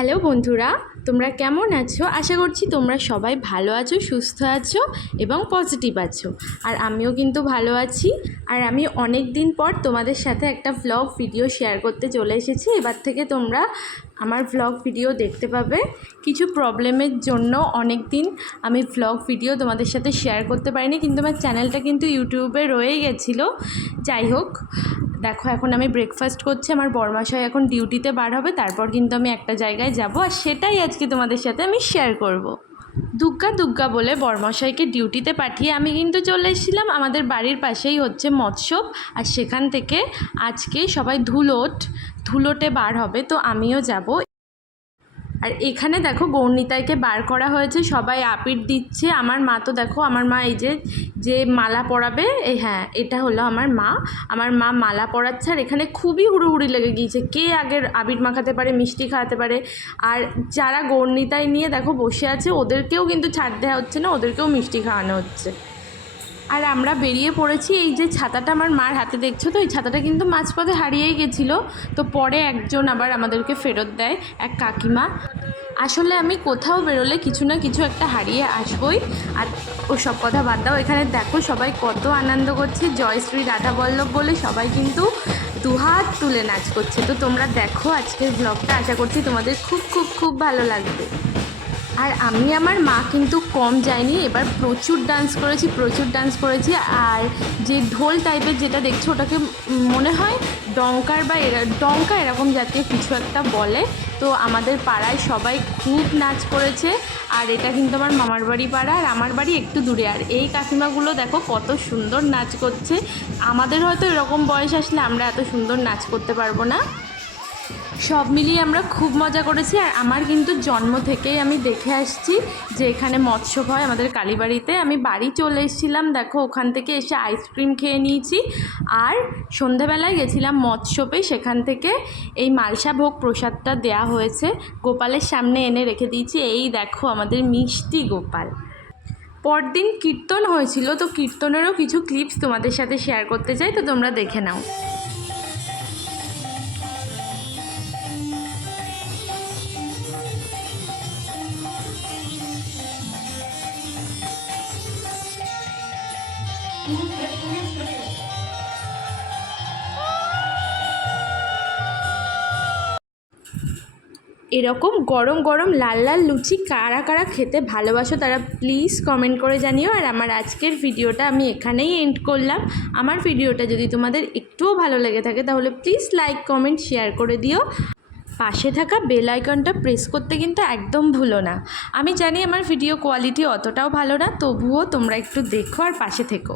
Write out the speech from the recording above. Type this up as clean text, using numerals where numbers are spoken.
Hello বন্ধুরা, তোমরা কেমন আছো? আশা করছি তোমরা সবাই ভালো আছো, সুস্থ আছো এবং পজিটিভ আছো। আর আমিও কিন্তু ভালো আছি। আর আমি অনেক দিন পর তোমাদের সাথে একটা ভ্লগ ভিডিও শেয়ার করতে চলে এসেছি। এবার থেকে তোমরা আমার ভ্লগ ভিডিও দেখতে পাবে। কিছু প্রবলেমের জন্য অনেক দিন আমি ভ্লগ ভিডিও তোমাদের সাথে শেয়ার করতে পারিনি, কিন্তু আমার চ্যানেলটা কিন্তু ইউটিউবে রয়ে গেছিলো। যাই হোক, দেখো এখন আমি ব্রেকফাস্ট করছি। আমার বরমশাই এখন ডিউটিতে বার হবে, তারপর কিন্তু আমি একটা জায়গায় যাব, আর সেটাই আজকে তোমাদের সাথে আমি শেয়ার করব। দুগ্গা দুগ্গা বলে বরমশাইকে ডিউটিতে পাঠিয়ে আমি কিন্তু চলে এসেছিলাম। আমাদের বাড়ির পাশেই হচ্ছে মৎস্যপ, আর সেখান থেকে আজকে সবাই ধুলোটে বার হবে, তো আমিও যাব। আর এখানে দেখো গৌরনিতাইকে বার করা হয়েছে, সবাই আপির দিচ্ছে। আমার মা তো দেখো, আমার মা এই যে মালা পরাবে, হ্যাঁ এটা হলো আমার মা মালা পরাচ্ছে। আর এখানে খুবই হুড়োহুড়ি লেগে গিয়েছে, কে আগের আবির মাখাতে পারে, মিষ্টি খাওয়াতে পারে। আর যারা গৌরনিতাই নিয়ে দেখো বসে আছে, ওদেরকেও কিন্তু ছাড় দেওয়া হচ্ছে না, ওদেরকেও মিষ্টি খাওয়ানো হচ্ছে। আর আমরা বেরিয়ে পড়েছি। এই যে ছাতাটা আমার মার হাতে দেখছো, তো এই ছাতাটা কিন্তু মাঝপথে হারিয়েই গেছিলো, তো পরে একজন আবার আমাদেরকে ফেরত দেয়, এক কাকিমা। আসলে আমি কোথাও বেরোলে কিছু না কিছু একটা হারিয়ে আসবই। আর ওসব কথা বাদ দাও, এখানে দেখো সবাই কত আনন্দ করছে। জয়শ্রী রাধা বল্লভ বলে সবাই কিন্তু দুহাত তুলে নাচ করছে। তো তোমরা দেখো আজকের ব্লগটা, আশা করছি তোমাদের খুব খুব খুব ভালো লাগবে। আর আমি আমার মা কিন্তু কম যায়নি, এবার প্রচুর ডান্স করেছি। আর যে ঢোল টাইপের যেটা দেখছো, ওটাকে মনে হয় ডঙ্কা এরকম জাতীয় কিছু একটা বলে। তো আমাদের পাড়ায় সবাই খুব নাচ করেছে। আর এটা কিন্তু আমার মামার বাড়ি পাড়া, আর আমার বাড়ি একটু দূরে। আর এই কাকিমাগুলো দেখো কত সুন্দর নাচ করছে। আমাদের হয়তো এরকম বয়স আসলে আমরা এত সুন্দর নাচ করতে পারবো না। সব মিলিয়ে আমরা খুব মজা করেছি। আর আমার কিন্তু জন্ম থেকেই আমি দেখে আসছি যে এখানে মৎস্যপ হয় আমাদের কালীবাড়িতে। আমি বাড়ি চলে এসেছিলাম, দেখো ওখান থেকে এসে আইসক্রিম খেয়ে নিয়েছি। আর সন্ধেবেলায় গেছিলাম মৎস্যপে, সেখান থেকে এই মালসা ভোগ প্রসাদটা দেয়া হয়েছে, গোপালের সামনে এনে রেখে দিয়েছি। এই দেখো আমাদের মিষ্টি গোপাল। পরদিন কীর্তন হয়েছিল, তো কীর্তনেরও কিছু ক্লিপস তোমাদের সাথে শেয়ার করতে চাই, তো তোমরা দেখে নাও। এরকম গরম গরম লাল লাল লুচি কারা কারা খেতে ভালোবাসো তারা প্লিজ কমেন্ট করে জানিও। আর আমার আজকের ভিডিওটা আমি এখানেই এন্ড করলাম। আমার ভিডিওটা যদি তোমাদের একটুও ভালো লেগে থাকে তাহলে প্লিজ লাইক কমেন্ট শেয়ার করে দিও। পাশে থাকা বেল আইকনটা প্রেস করতে কিন্তু একদম ভুলো না। আমি জানি আমার ভিডিও কোয়ালিটি অতটাও ভালো না, তবুও তোমরা একটু দেখো আর পাশে থেকো।